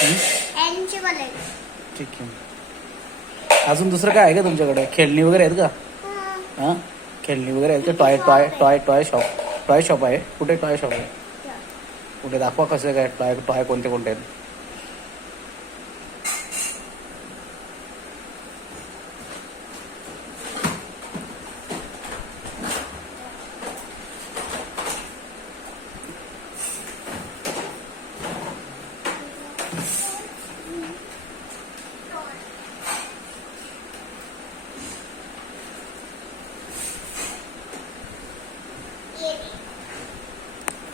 ठीक आहे. अजून दुसरं काय आहे का तुमच्याकडे? खेळणी वगैरे आहेत का? हां, खेळणी वगैरे आहेत का? टॉय शॉप आहे. कुठे टॉय शॉप आहे? कुठे दाखवा कसं काय टॉय कोणते कोणते आहेत?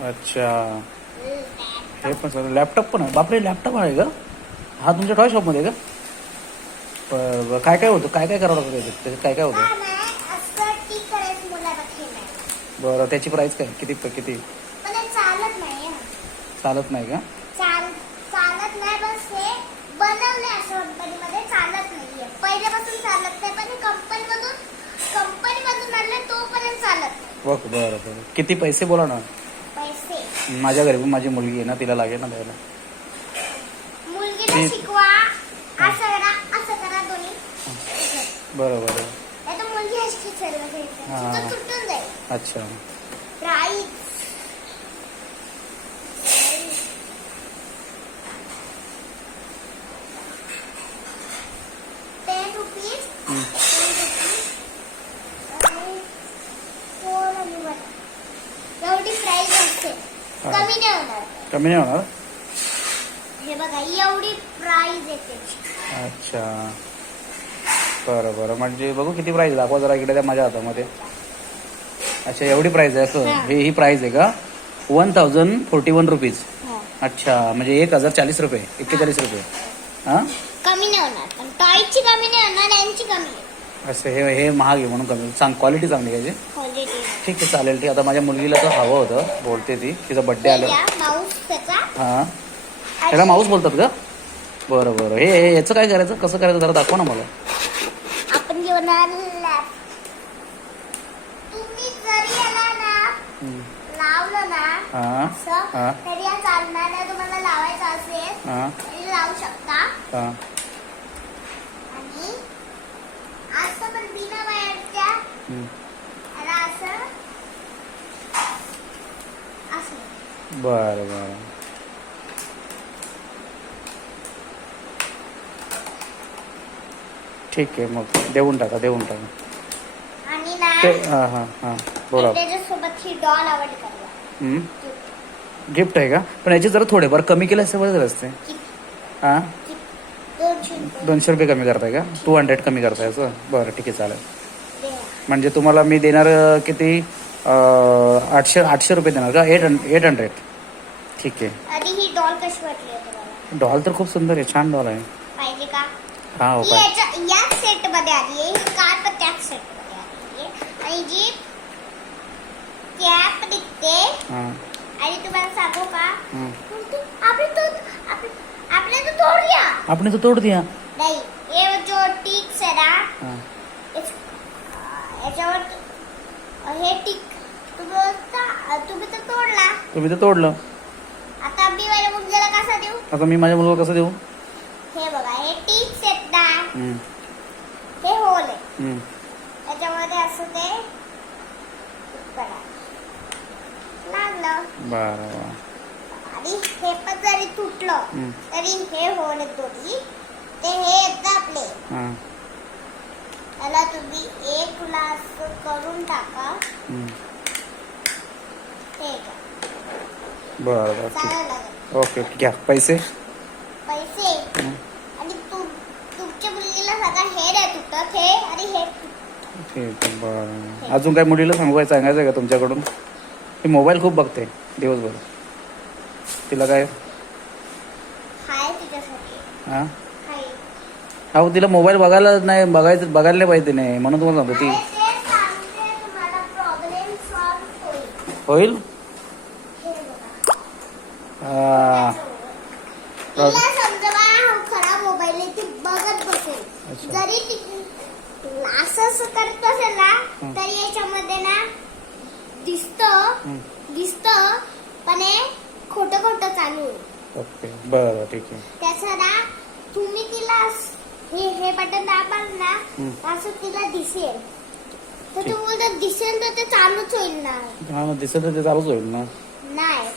अच्छा, हे पण सर लॅपटॉप पण आहे. बापरे, लॅपटॉप आहे का? हा तुमच्या टॉय शॉपमध्ये आहे का? काय काय होतं? काय काय करावं लागतं त्याच्यात? काय काय होतं? बरं, त्याची प्राइस काय? किती चालत नाही का? चालत नाही. बस हे बनवले असं कंपनीमध्ये चालत नाहीये. पहिल्यापासून चालत नाही, पण कंपनीमधून आणलं तोपर्यंत चालत नाही. बरं. किती पैसे बोला ना? पैसे माझ्या घरी पण माझी मुलगी आहे ना, तिला लागेल ना द्यायला. मुलगीला शिकवा, असं करा दोन्ही. बरं. नाही तर मुलगी अशी खेळायला तुटून जाईल. अच्छा. Price 10 rupees. एवढी प्राईस असते. कमी नाही होणार. हे बघा, एवढी प्राईस येते. अच्छा, बरं. म्हणजे बघू किती प्राईस दाखवा जरा इकडे त्या माझ्या हातामध्ये. अच्छा, एवढी प्राईस आहे असं? ही प्राईस आहे का? 1041 रुपीज. अच्छा, म्हणजे 1040 रुपये, 41 रुपये. हां, कमी नाही होणार. पण टॉयची कमी नाही होणार, यांची कमी आहे. असं हे महाग आहे म्हणून कमी. क्वालिटी चांगली आहे क्वालिटी. ठीक आहे, चालेल. ठीक. आता माझ्या मुलगीला तर हवं होतं, बोलते ती, तिचा बड्डे आला. माऊस त्याचा. हां, त्याला माऊस बोलतात का? बरं. हे याचं काय करायचं? कसं करायचं जरा दाखवा ना मला. आपण घेणार तुम्ही जरी याला ना लावलं ना तरी या चालणार नाही. तुम्हाला लावायचं असेल तरी लावू शकता. आणि असं पण बिना वायरच्या असं. बरं. ठीक आहे, मग देऊन टाका. आणि ना हां बोला. त्याच्यासोबत ही डॉल आवड करूया. गिफ्ट आहे का? पण याचे जरा थोडेफार कमी केले असते बरं असते. हां, 200 रुपये कमी करताय का? 200 कमी करताय असं? बरं, ठीक आहे, चालेल. म्हणजे तुम्हाला मी देणार किती? 800 रुपये देणार का? 800. ठीक आहे. आधी ही डॉल कशी वाटली तुम्हाला? डॉल तर खूप सुंदर आहे, छान डॉल आहे. पाहिजे का? हा, हो. याच सेट मध्ये आली आहे. ही कार पण त्याच सेट मध्ये आली आहे. आणि जी कॅप निघते. आणि तुम्हाला सांगू का? आपने तो तोड़ दिया. नाही, ये जो टिक्स है ना, याच्यावर हे टिक तुम्ही तर तोडलं. आता मी माझ्या मुलगीला कसा देऊ? आता मी माझ्या मुलगा कसं देऊ? हे बघा, हे टिक्स आहेत ना, हे होल आहे. त्याच्यामध्ये असं ते लागलं. बरं. आणि हे पण जरी तुटलं तरी हे होल आहेत दोन्ही. ते हे आहेत आपले. त्याला तुम्ही एक ग्लास करून टाका. बरं. चालेल लागेल. ओके. घ्या पैसे. आणि तुमच्या मुलीला सांगा हे नाही तुटत, हे आणि हे. ठीक आहे, बरं. अजून काय मुलीला सांगायचं आहे का तुमच्याकडून? ती मोबाईल खूप बघते दिवसभर. तिला काय हाय तिच्यासाठी? अहो, तिला मोबाईल बघायला नाही पाहिजे नाही, म्हणून तुम्हाला सांगतो. ती होईल. खरा मोबाईल ती बघत बसेल. जरी असं करत असेल ना, तर याच्यामध्ये ना दिसत पण हे खोटं चालू आहे. ओके बरं ठीक आहे. त्याचं ना तुम्ही तिला हे बटन दाबाल ना असं तिला दिसेल तर ठीक. तुम्हाला दिसेल तर ते चालूच होईल ना. हा मग दिसत ते चालूच होईल ना. नाही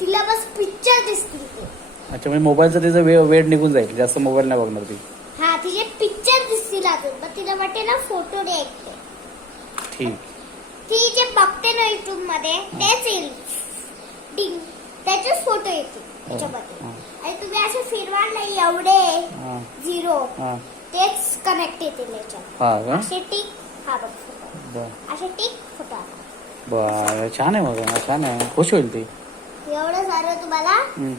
तिला बस पिक्चर दिसतील ते. अच्छा म्हणजे मोबाईलचं तिचं वेळ निघून जाईल, जास्त मोबाईल नाही बघणार ती. हा तिचे पिक्चर दिसतील अजून पण तिला वाटते ना फोटो द्यायचे. ठीक. ती जे बघते ना युट्यूब मध्ये तेच येईल डिंग त्याचेच फोटो येतील त्याच्यामध्ये. आणि तुम्ही असे फिरवाल नाही एवढे हा 0 हा तेच कनेक्ट येतील याच्यात. हा का असे टिक हा बघ फोटो बर असे टिक फोटो. बर छान आहे मग, छान आहे, खुश होईल ती. एवढं सारं तुम्हाला हम्म.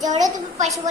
जेवढे तुम्ही पैसे